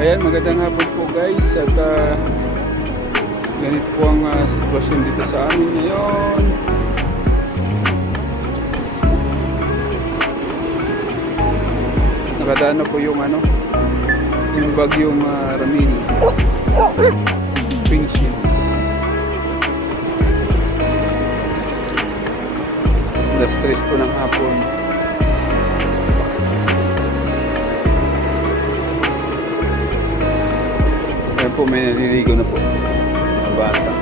Ayan, magandang hapon po guys at ah, ganito po ang ah, sitwasyon dito sa amin ngayon. Nakadaan na po yung ano, yung bagyong uh, Ramil. Spring shield. Alas stress po ng hapon. Po, may naliligo na po. Mga bata.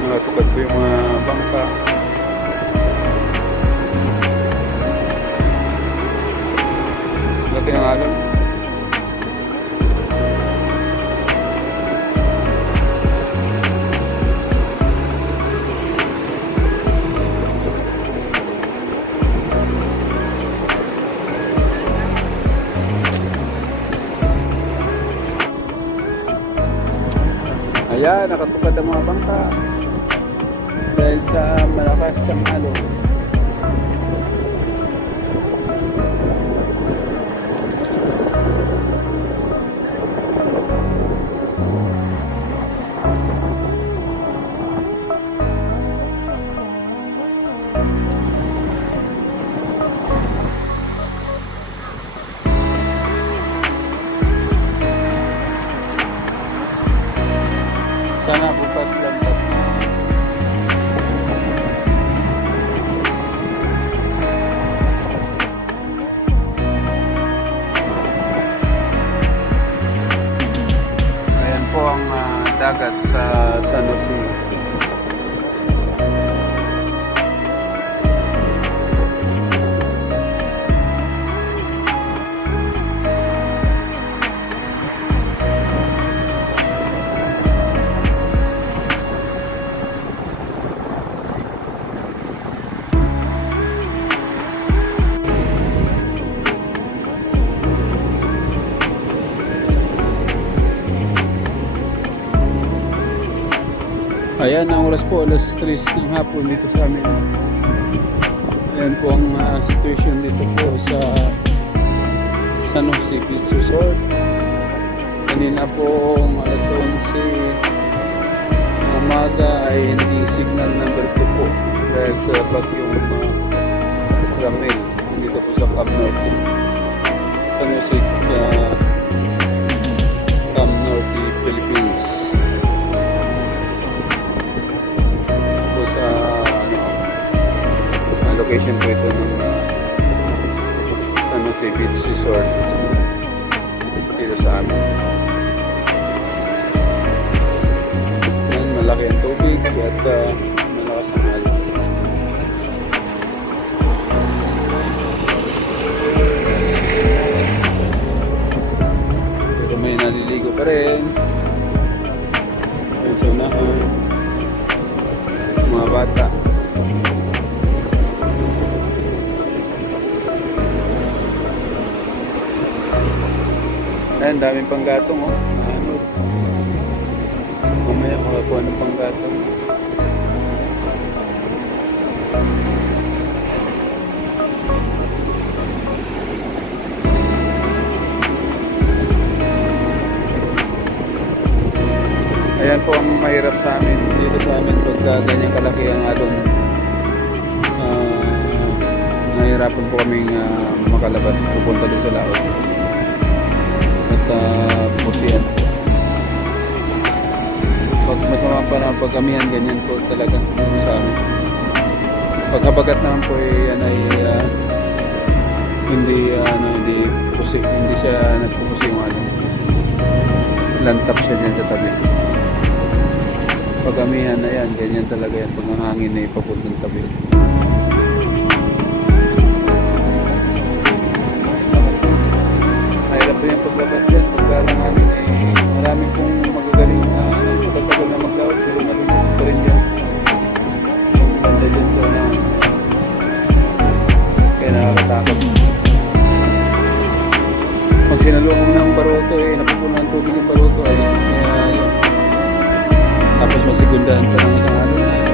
Nakatukad po yung mga bangka. Laki ng alon. Mga bangka. Dahil sa malakas ang alon. Sana bukas lang po. Ayan po ang ah, dagat sa San Jose. Ayan, ang oras po, alas 3 ng hapon dito sa amin. Ayan po ang ah, situation dito po sa San Jose Beach Resort. Kanina po alas 11 ng umaga ay naging signal number 2 po dahil sa bagyong uh, Ramel dito po sa Camp Norte. San Jose uh, Ayan, daming panggatong oh. Ano? Mamaya makakuha ng panggatong. Ayan po ang mahirap sa amin dito sa amin pagka ganyan kalaki ang alon. Ah, nahihirapan po kaming ah, makalabas pupunta doon sa laot. Uh, pusian. Pag masama pa na pagkamihan, ganyan po talaga sa amin. Pagkabagat naman po yan ay ah, hindi ah, ano hindi pusi, hindi siya nagpupusi yung alon. Lantap siya dyan sa tabi pagamihan na yan, ganyan talaga yan pag ang hangin ay papuntang tabi. Kaya nakakatakot. Pag sinalubong ng baruto eh, napupuno ng tubig yung baruto ay kaya yun. Tapos masigundahan pa ng isang ano na